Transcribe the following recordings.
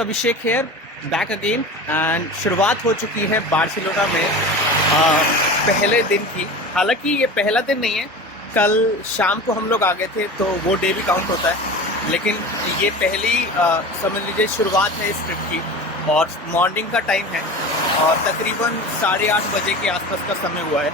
Abhishek here back again and शुरुआत हो चुकी है बार्सिलोना में पहले दिन की। हालांकि ये पहला दिन नहीं है, कल शाम को हम लोग आ गए थे तो वो डे भी काउंट होता है, लेकिन ये पहली समझ लीजिए शुरुआत है इस ट्रिप की। और मॉर्निंग का टाइम है और तकरीबन 8:30 बजे के आसपास का समय हुआ है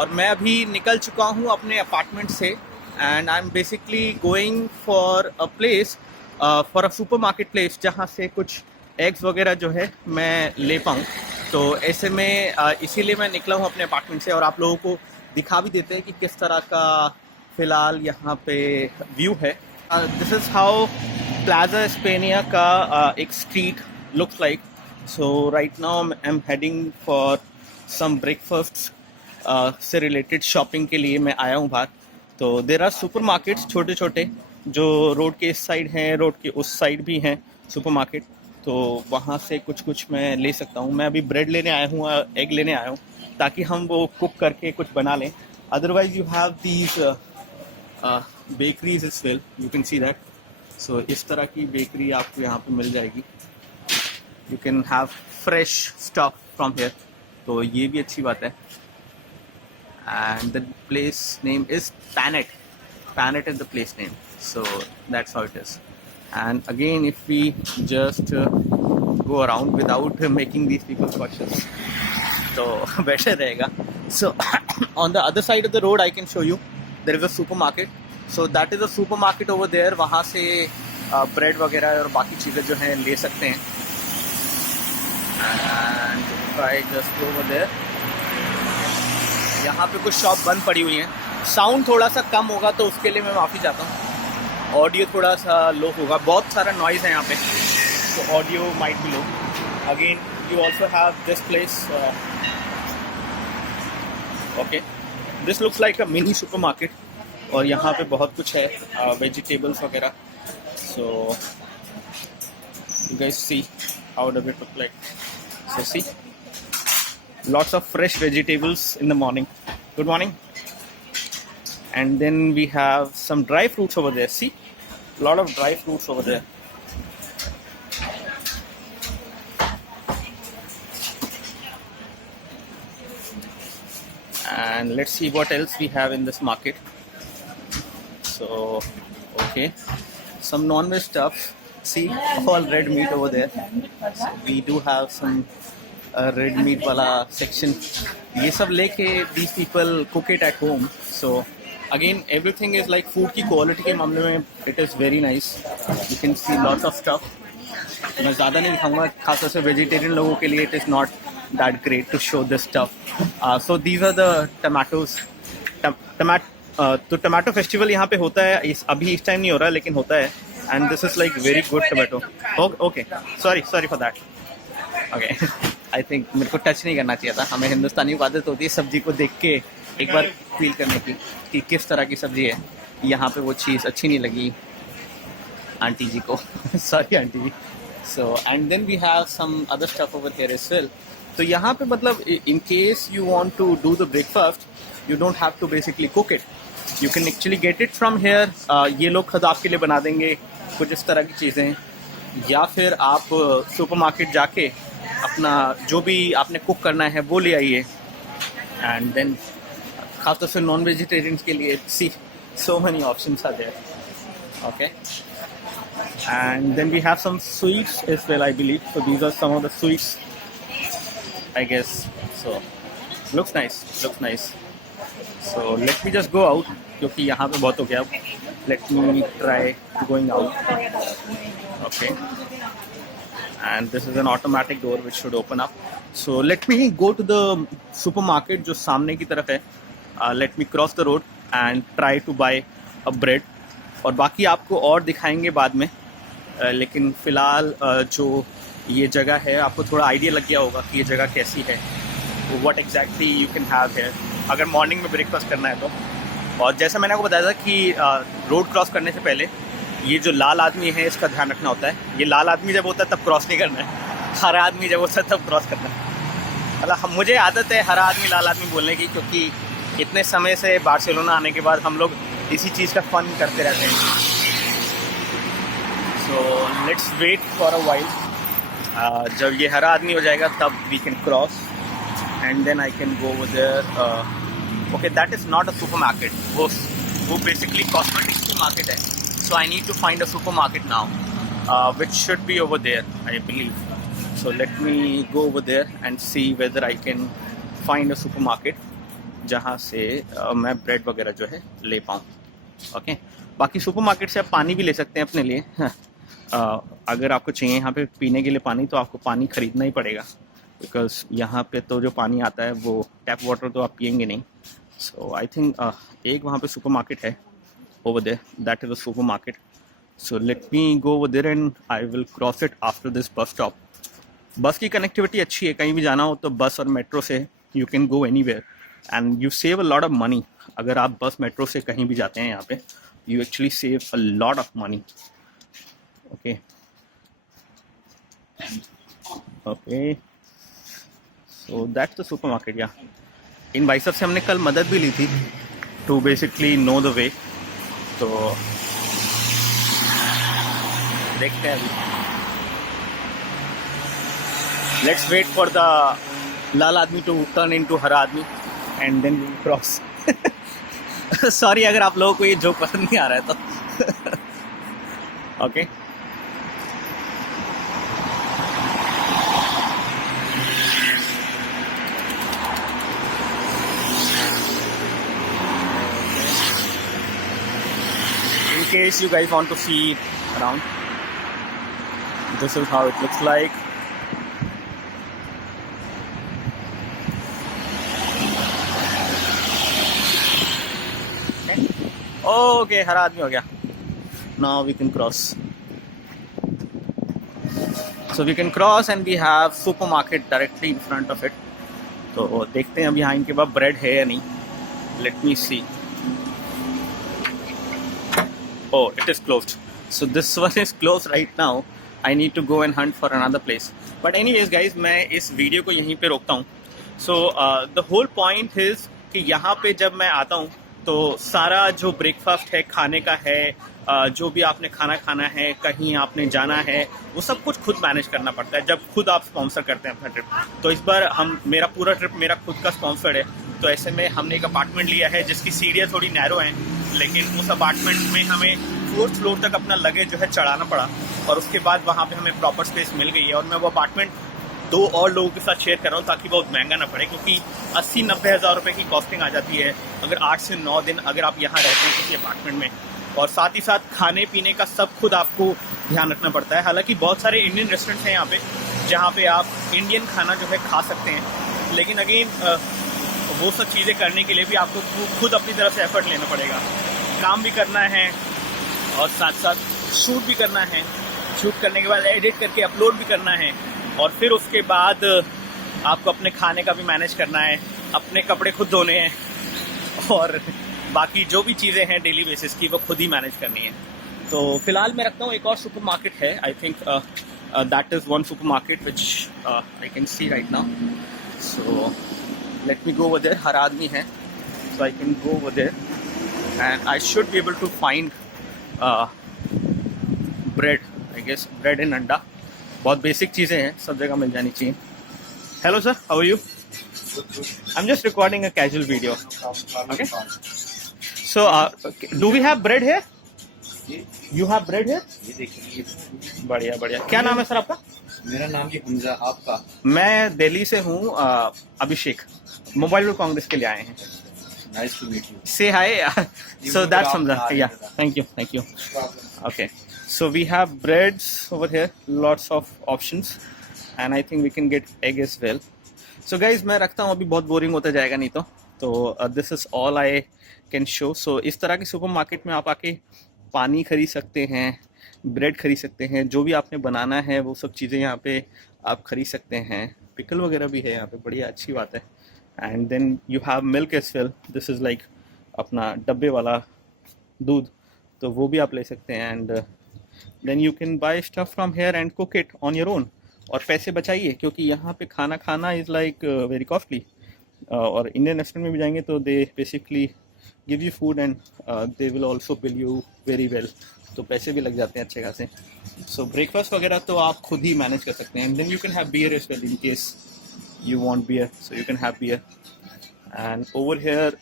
और मैं अभी निकल चुका हूँ अपने अपार्टमेंट से and I am basically going for a place, for a super market place, जहाँ से कुछ एग्स वगैरह जो है मैं ले पाऊँ। तो ऐसे में इसीलिए मैं निकला हूँ अपने अपार्टमेंट से और आप लोगों को दिखा भी देते हैं कि किस तरह का फ़िलहाल यहाँ पे व्यू है। दिस इज़ हाउ प्लाजा स्पेनिया का एक street looks like. So right now I'm heading for some breakfast से related shopping के लिए मैं आया हूँ बाहर। तो there are supermarkets छोटे छोटे जो रोड के इस साइड हैं, रोड के उस साइड भी हैं सुपरमार्केट, तो वहाँ से कुछ कुछ मैं ले सकता हूँ। मैं अभी ब्रेड लेने आया हूँ, एग लेने आया हूँ ताकि हम वो कुक करके कुछ बना लें। Otherwise you have these bakeries is well, you can see that. So इस तरह की बेकरी आपको यहाँ पे मिल जाएगी। You can have fresh stuff from here, तो ये भी अच्छी बात है। And the place name is Panet. Panet is the place name, so that's how it is. And again, if we just go around without making these people cautious, तो better रहेगा। So on the other side of the road, I can show you there is a supermarket. So that is a supermarket over there. वहाँ से bread वगैरह और बाकी चीज़ें जो हैं ले सकते हैं। And if I just go over there, यहाँ पे कुछ शॉप बंद पड़ी हुई हैं। साउंड थोड़ा सा कम होगा तो उसके लिए मैं माफ़ी चाहता हूँ। ऑडियो थोड़ा सा लो होगा, बहुत सारा नॉइज़ है यहाँ पे, तो audio might be low. Again you also have this place, okay, this looks like a mini supermarket और यहाँ पे बहुत कुछ है, वेजिटेबल्स वगैरह। So you guys see how does it look like? So see, lots of fresh vegetables in the morning. Good morning. And then we have some dry fruits over there. See, a lot of dry fruits over there. And let's see what else we have in this market. So okay, some non-veg stuff. See, all red meat over there. So we do have some red meat wala section. ये सब लेके these people cook it at home. So again, everything is like food की quality के मामले में it is very nice. You can see lots of stuff. मैं ज़्यादा नहीं दिखाऊंगा, खासतौर से vegetarian लोगों के लिए it is not that great to show this stuff. So these are the tomatoes. तो टमाटो फेस्टिवल यहाँ पे होता है, अभी इस टाइम नहीं हो रहा है लेकिन होता है। And this is like very good tomato. Okay, sorry for that. Okay, I think मेरे को टच नहीं करना चाहिए था। हमें हिंदुस्तानी की आदत होती है सब्जी को देख के एक बार फील करने की कि किस तरह की सब्जी है। यहाँ पे वो चीज़ अच्छी नहीं लगी आंटी जी को। Sorry aunty ji. So and then we have some other stuff over here as well. तो यहाँ पे मतलब in case you want to do the breakfast, you don't have to basically cook it. You can actually get it from here. ये लोग खुद आपके लिए बना देंगे कुछ इस तरह की चीज़ें, या फिर आप सुपरमार्केट जाके अपना जो भी आपने कुक करना है वो ले आइए। एंड देन खासतौर से नॉन वेजिटेरियंस के लिए सी so many options are there. Okay, and then we have some sweets as well, I believe. So these are some of the sweets, I guess. So looks nice. So let me just go out क्योंकि यहाँ पे बहुत हो गया। Let me try going out. Okay, and this is an automatic door which should open up. So let me go to the supermarket जो सामने की तरफ है। Let me cross the road and try to buy a bread. और बाकी आपको और दिखाएंगे बाद में, लेकिन फ़िलहाल जो ये जगह है आपको थोड़ा आइडिया लग गया होगा कि ये जगह कैसी है, what exactly you can have here अगर मॉर्निंग में ब्रेकफास्ट करना है तो। और जैसा मैंने आपको बताया था कि रोड क्रॉस करने से पहले ये जो लाल आदमी है इसका ध्यान रखना होता है। ये लाल आदमी जब होता है तब क्रॉस नहीं करना है, हरा आदमी जब होता है तब क्रॉस करना है। मतलब मुझे आदत है हरा आदमी लाल आदमी बोलने की, क्योंकि इतने समय से बार्सिलोना आने के बाद हम लोग इसी चीज़ का फन करते रहते हैं। So let's wait for a while जब ये हरा आदमी हो जाएगा तब we can cross and then I can go over there. Okay, that is not a supermarket, वो बेसिकली कॉस्मेटिक्स की मार्केट है। So I need to find a supermarket now which should be over there I believe. So let me go over there and see whether I can find a super market जहाँ से मैं bread वगैरह जो है ले पाऊँ। Okay, बाकी super market से आप पानी भी ले सकते हैं अपने लिए। अगर आपको चाहिए यहाँ पे पीने के लिए पानी तो आपको पानी ख़रीदना ही पड़ेगा, बिकॉज यहाँ पे तो जो पानी आता है वो टैप वाटर तो आप पियेंगे नहीं। सो आई थिंक एक वहाँ पे सुपर मार्केट है over there, that is a supermarket. So let me go over there and I will cross it after this bus stop. Bus की कनेक्टिविटी अच्छी है, कहीं भी जाना हो तो बस और मेट्रो से you can go anywhere and you save a lot of money. अगर आप बस मेट्रो से कहीं भी जाते हैं यहाँ पे, you actually save a lot of money. Okay, so that's the supermarket. Yeah, इन भाई साहब से हमने कल मदद भी ली थी to basically know the way. तो देखते हैं अभी। Let's wait for the लाल आदमी to turn into हरा आदमी and then we'll cross. Sorry अगर आप लोगों को ये जोक पसंद नहीं आ रहा है तो। Okay, in case you guys want to see around, this is how it looks like. Okay, हरा आदमी हो गया। Now we can cross. So we can cross and we have supermarket directly in front of it. तो देखते हैं अब यहाँ इनके पास ब्रेड है या नहीं। Let me see. Oh, it is closed. So this one is close right now. I need to go and hunt for another place. But anyways guys, मैं इस वीडियो को यहीं पे रोकता हूँ। So the whole point is कि यहाँ पे जब मैं आता हूँ तो सारा जो ब्रेकफास्ट है खाने का है, जो भी आपने खाना खाना है, कहीं आपने जाना है, वो सब कुछ खुद मैनेज करना पड़ता है जब खुद आप स्पॉन्सर करते हैं अपना ट्रिप। तो इस बार मेरा पूरा ट्रिप मेरा खुद का स्पॉन्सर्ड है। तो ऐसे में हमने एक अपार्टमेंट लिया है जिसकी सीढ़ियाँ थोड़ी नैरो हैं, लेकिन उस अपार्टमेंट में हमें 4th फ्लोर तक अपना लगेज जो है चढ़ाना पड़ा और उसके बाद वहाँ पे हमें प्रॉपर स्पेस मिल गई है। और मैं वो अपार्टमेंट 2 और लोगों के साथ शेयर कर रहा हूँ ताकि बहुत महंगा ना पड़े, क्योंकि 80-90 हज़ार रुपये की कॉस्टिंग आ जाती है अगर 8 से 9 दिन अगर आप यहाँ रहते हैं किसी अपार्टमेंट में। और साथ ही साथ खाने पीने का सब खुद आपको ध्यान रखना पड़ता है। हालांकि बहुत सारे इंडियन रेस्टोरेंट्स हैं यहाँ पे जहाँ पे आप इंडियन खाना जो है खा सकते हैं, लेकिन अगेन वो सब चीज़ें करने के लिए भी आपको खुद अपनी तरफ से एफर्ट लेना पड़ेगा। काम भी करना है और साथ साथ शूट भी करना है। शूट करने के बाद एडिट करके अपलोड भी करना है और फिर उसके बाद आपको अपने खाने का भी मैनेज करना है, अपने कपड़े खुद धोने हैं और बाकी जो भी चीज़ें हैं डेली बेसिस की वो खुद ही मैनेज करनी है। तो फिलहाल मैं रखता हूँ एक और सुपर मार्केट है। I think that is one supermarket which I can see right now. So let me go over there. हर आदमी है, so I can go over there and I should be able to find bread. I guess bread and अंडा, बहुत basic चीज़ें हैं, सब जगह मिल जानी चाहिए। Hello sir, how are you? I am just recording a casual video. Okay, so do we have bread here? You have bread here? ये देखिए, बढ़िया बढ़िया। क्या नाम है सर आपका? मेरा नाम जी हमजा। आपका? मैं दिल्ली से हूँ, अभिषेक। मोबाइल वर्ल्ड कांग्रेस के लिए आए हैं। Nice to meet you. Say hi. So that's Hamza. Yeah, thank you thank you. Okay, so we have breads over here, lots of options and I think we can get egg as well. So guys, मैं रखता हूँ, अभी बहुत boring होता जाएगा नहीं तो this is all I can show. So इस तरह की सुपर मार्केट में आप आके पानी खरीद सकते हैं, ब्रेड खरीद सकते हैं, जो भी आपने बनाना है वो सब चीज़ें यहाँ पे आप खरीद सकते हैं। पिकल वगैरह भी है यहाँ पे, बढ़िया अच्छी बात है। And then you have milk as well. This is like अपना डब्बे वाला दूध, तो वो भी आप ले सकते हैं। And then you can buy stuff from here and cook it on your own. और पैसे बचाइए, क्योंकि यहाँ पे खाना खाना इज़ लाइक वेरी कॉस्टली। और इंडियन रेस्टोरेंट में भी जाएंगे तो they basically give you food and they will also bill you very well तो पैसे भी लग जाते हैं अच्छे खासे. सो ब्रेकफास्ट वगैरह तो आप खुद ही मैनेज कर सकते हैं. And then you can have beer as well in case you want beer, so you can have beer. And over here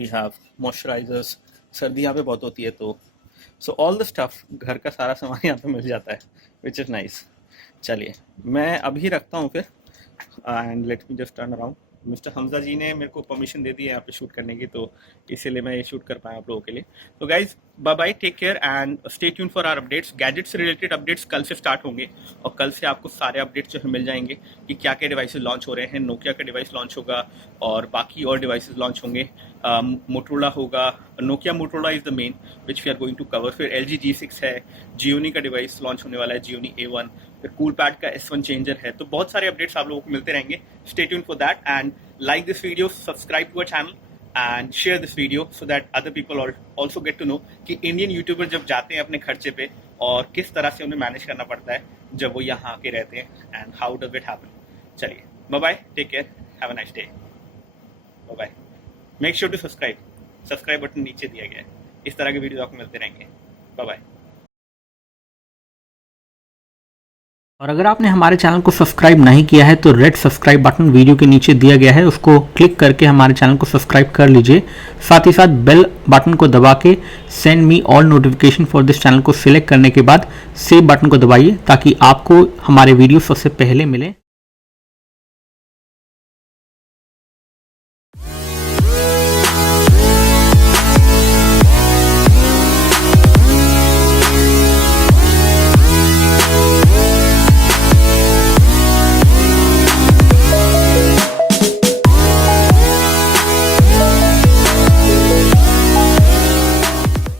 we have moisturizers. सर्दी यहाँ पे बहुत होती है तो so all the stuff, घर का सारा सामान यहाँ पे मिल जाता है, which is nice. चलिए मैं अभी रखता हूँ फिर, and let me just turn around. Mister Hamza ji ने मेरे को परमिशन दे दी है यहाँ पे शूट करने की, तो इसीलिए मैं ये शूट कर पाया आप लोगों के लिए. तो guys bye bye, take care and stay tune for our updates. Gadget से रिलेटेड अपडेट्स कल से स्टार्ट होंगे और कल से आपको सारे अपडेट्स जो है मिल जाएंगे कि क्या क्या डिवाइसेस लॉन्च हो रहे हैं. नोकिया का डिवाइस लॉन्च होगा और बाकी और डिवाइसेस लॉन्च होंगे. मोटोरोला होगा, Nokia Motorola is the main which we are going to cover. फिर LG G6 है, जियोनी का डिवाइस लॉन्च होने वाला है, जियोनी A1. फिर कूलपैड का S1 चेंजर है. तो बहुत सारे अपडेट्स आप लोगों को मिलते रहेंगे. Stay tune for that and like this video, subscribe to our channel and share this video so that other people also get to know कि इंडियन यूट्यूबर जब जाते हैं अपने खर्चे पे और किस तरह से उन्हें मैनेज करना पड़ता है जब वो यहाँ आके रहते हैं, and how does it happen. चलिए bye bye, take care, have a nice day, bye bye. Make sure to subscribe button नीचे दिया गया है. इस तरह के वीडियो आपको मिलते रहेंगे. Bye bye. और अगर आपने हमारे चैनल को सब्सक्राइब नहीं किया है तो रेड सब्सक्राइब बटन वीडियो के नीचे दिया गया है, उसको क्लिक करके हमारे चैनल को सब्सक्राइब कर लीजिए. साथ ही साथ बेल बटन को दबा के send me all notification for this channel को सिलेक्ट करने के बाद सेव बटन को दबाइए ताकि आपको हमारे वीडियो सबसे पहले मिले.